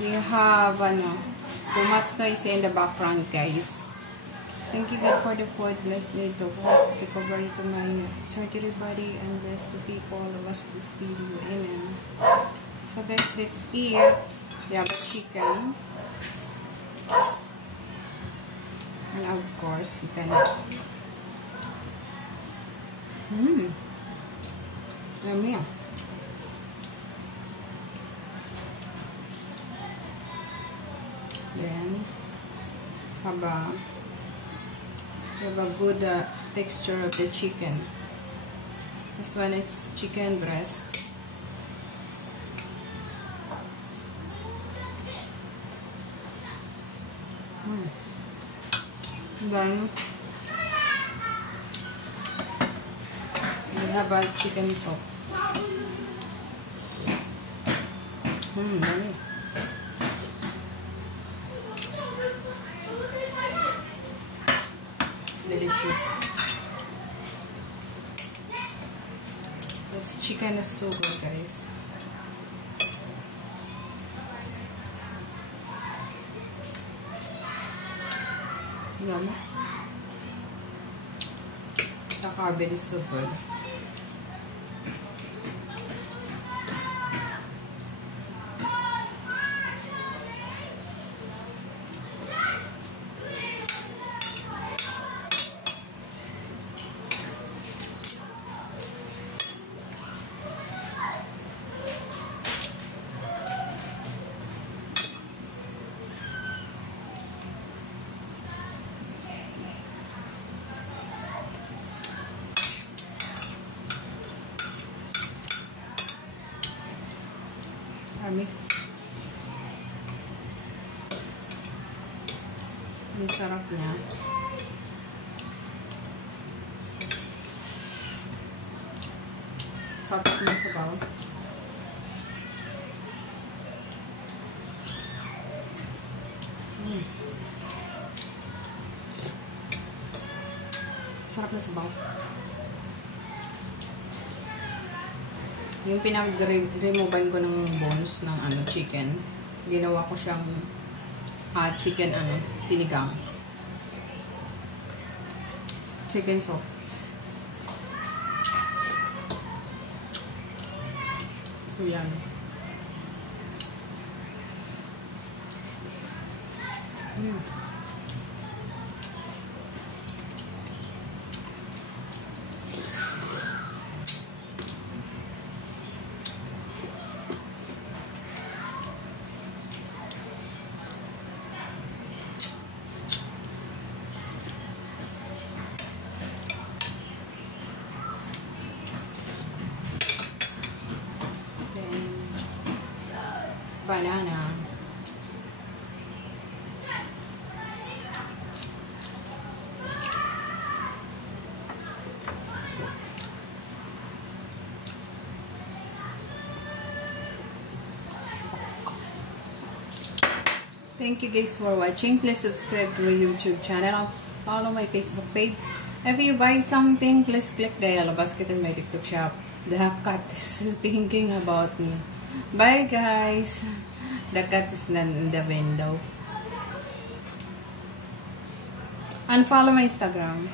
We have, too much noise in the background, guys. Thank you God for the food. Bless me to bless the recovery to my surgery body and bless the people who watch this video. Amen. So guys, let's eat. We have a chicken. And of course, you can... Yummy. Then, have a good texture of the chicken. This one is chicken breast. Then we have a chicken soup. Yummy. Delicious. This chicken is so good, guys. Yum. The carbon is so good. Yummy. Ang sarap niya. Tapos mo sabaw. Sarap na sabaw. Yung pinag-removean ko ng bones ng chicken, ginawa ko siyang chicken sinigang. Chicken soup. So yan. Banana. Thank you guys for watching. Please subscribe to my YouTube channel. Follow my Facebook page. If you buy something, please click the yellow basket in my TikTok shop. The cat is thinking about me. Bye guys. The cat is not in the window. And follow my Instagram.